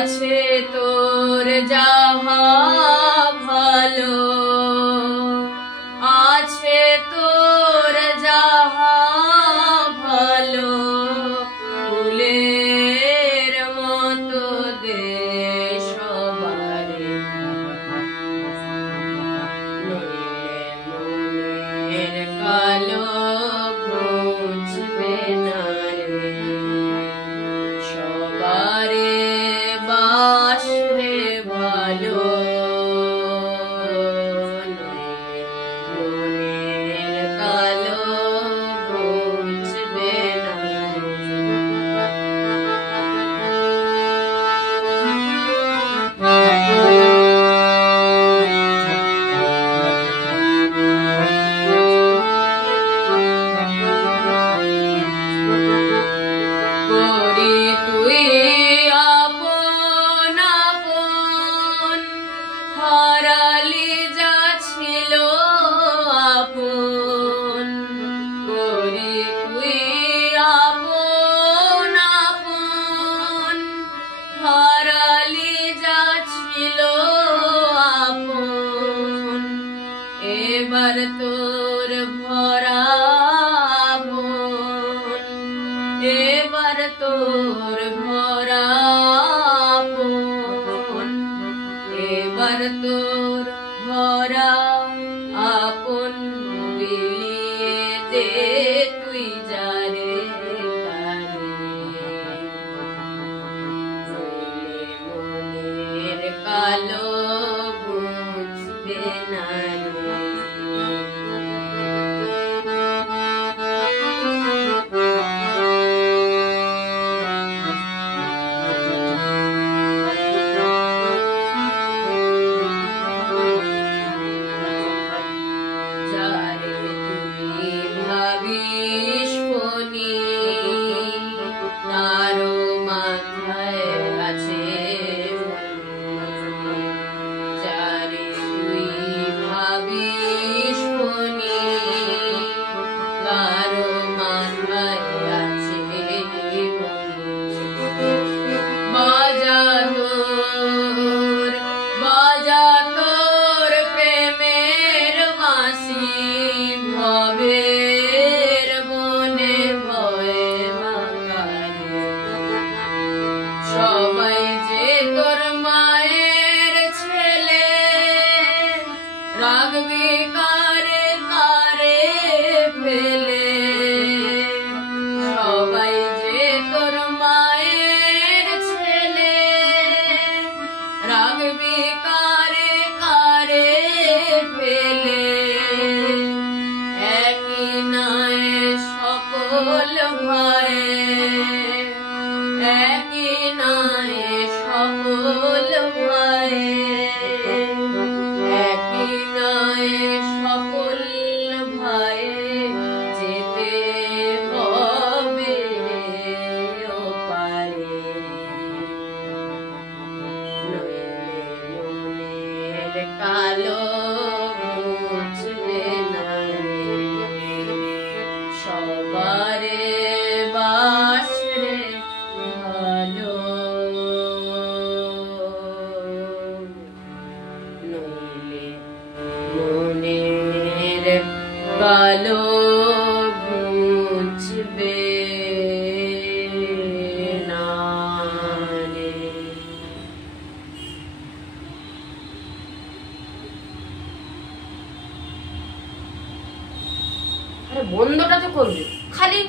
আছে তোর যাহা ভালো, আছে তোর যাহা ভালো, ফুলের মতো দে সবারে, নইলে মনের কালো বুঝবে না রে। সবারে বাস রে ভালো, নইলে মনের কালো বুঝবে না করি তুই আপন আপন, হারালি যা ছিল আপন, করি তুই আপন আপন, হারালি যা ছিল আপন, এবার তোর ভরা আপন, এবার তোর ভরা আপন, এবার তোর ভরা আপন, বিলিয়ে দে তুই যারে তারে, নইলে মনের কালো বুঝবে না রে। যারে তুই ভাবিস ফণি, তারও মাথায় আছে মণি, যারে তুই ভাবিস ফণি, তারও মাথায় আছে মণি, বাজা তোর, বাজা তোর প্রেমের বাঁশি, ভবের বনে ভয়ে বাঁকারে, সবাই যে তোর মায়ের ছেলে, রাখবি কারে কারে ফেলে, সবাই যে তোর মায়ের ছেলে, রাখবি কারে কারে ফেলে, একই নয় সকল ভয়ে, একই নয় সকল ভয়ে, একই নয় সকল ভয়ে, যেতে হবে ওপারে, নইলে মনের কালো বুঝবে না রে। সবারে বাস রে ভালো, নইলে মনের কালো বুঝবে না রে। আরে বন্ধটা তো করবি খালি